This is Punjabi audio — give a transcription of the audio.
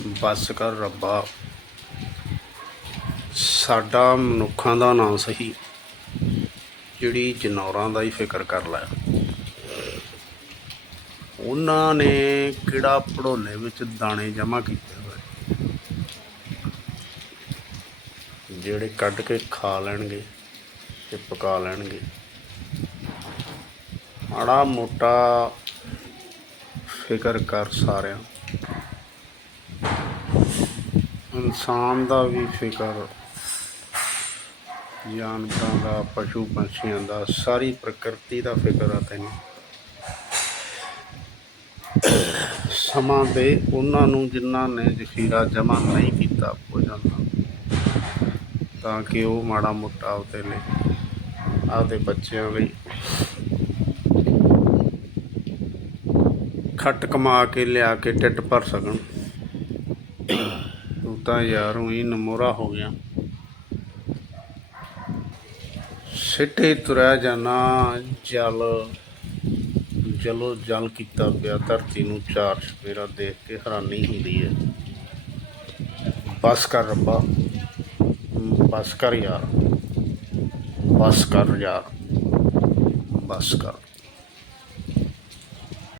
ਬਸ ਕਰ ਰੱਬਾ। ਸਾਡਾ ਮਨੁੱਖਾਂ ਦਾ ਨਾਂ ਸਹੀ, ਜਿਹੜੀ ਜਨੌਰਾਂ ਦਾ ਹੀ ਫਿਕਰ ਕਰ ਲਿਆ ਉਹਨਾਂ ਨੇ ਕਿਹੜਾ ਪੜੋਲੇ ਵਿੱਚ ਦਾਣੇ ਜਮ੍ਹਾਂ ਕੀਤੇ ਹੋਏ? ਜਿਹੜੇ ਕੱਢ ਕੇ ਖਾ ਲੈਣਗੇ ਤੇ ਪਕਾ ਲੈਣਗੇ। ਮਾੜਾ ਮੋਟਾ ਫਿਕਰ ਕਰ ਸਾਰਿਆਂ। ਇਨਸਾਨ ਦਾ ਵੀ ਫਿਕਰ, ਜਾਨਵਰਾਂ ਦਾ, ਪਸ਼ੂ ਪੰਛੀਆਂ ਦਾ, ਸਾਰੀ ਪ੍ਰਕਿਰਤੀ ਦਾ ਫਿਕਰ ਆ ਤੈਨੂੰ। ਸਮਾਂ ਦੇ ਉਹਨਾਂ ਨੂੰ ਜਿਨ੍ਹਾਂ ਨੇ ਜ਼ਖੀਰਾ ਜਮ੍ਹਾਂ ਨਹੀਂ ਕੀਤਾ ਭੋਜਨ ਦਾ ਤਾਂ ਕਿ ਉਹ ਮਾੜਾ ਮੋਟਾ ਉਹਦੇ ਲਈ, ਆਪਦੇ ਬੱਚਿਆਂ ਲਈ ਖੱਟ ਕਮਾ ਕੇ ਲਿਆ ਕੇ ਢਿੱਡ ਭਰ ਸਕਣ। ਤਾਂ ਯਾਰ ਉਹੀ ਨਮੋਰਾ ਹੋ ਗਿਆ। ਸਿੱਟੇ ਤੁਰਿਆ ਜਾਣਾ ਜਲ, ਜਲੋ ਜਲ ਕੀਤਾ ਪਿਆ, ਧਰਤੀ ਨੂੰ ਚਾਰ ਸਪੇਰਾ ਦੇਖ ਕੇ ਹੈਰਾਨੀ ਹੁੰਦੀ ਹੈ। ਬਸ ਕਰ ਰੱਬਾ, ਬਸ ਕਰ ਯਾਰ, ਬਸ ਕਰ ਯਾਰ, ਬਸ ਕਰ।